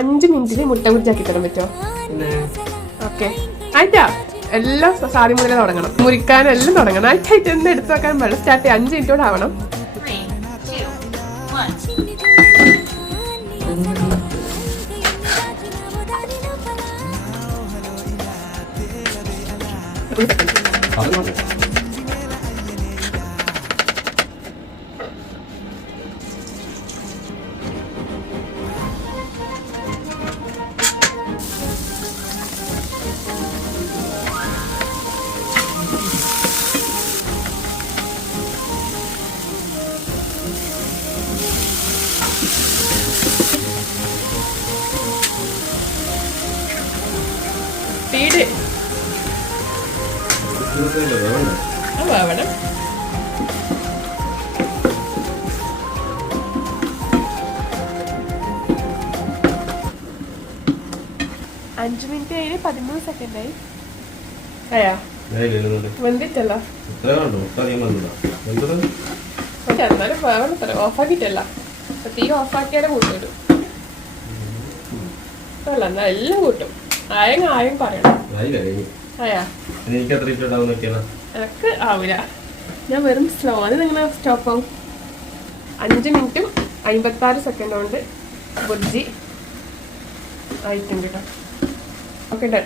5 മിനിറ്റിന് മുട്ട മുറിച്ചാക്കി തരാൻ പറ്റുമോ? ഓക്കെ ആയിട്ടാ. എല്ലാം സാധ്യം മുതലേ തുടങ്ങണം, മുറിക്കാനും എല്ലാം തുടങ്ങണം. ആയിട്ടായിട്ട് എന്ന് എടുത്തു വെക്കാൻ പാടില്ല. സ്റ്റാർട്ട് 5 മിനിറ്റോടെ ആവണം. സ്പീഡ് വേവണം. അഞ്ച് മിനിറ്റ് കഴിഞ്ഞ് 13 സെക്കൻഡായി. അയ്യാ വെന്തിട്ടല്ല, എന്നാലും വേവണത്തര. ഓഫാക്കിട്ടല്ല, തീ ഓഫാക്കിയാലേ കൂട്ടുവരും. അല്ല എന്നാ എല്ലാം കൂട്ടും. ആയം പറയണം. അയ്യാ എനക്ക് ആവില്ല, ഞാൻ വെറും സ്ലോ. അത് നിങ്ങൾ സ്റ്റോപ്പ് ആവും. 5 മിനിറ്റും 56 സെക്കൻഡ് കൊണ്ട് ബുജ്ജി ആയിട്ടുണ്ട് കേട്ടോ. Okay done.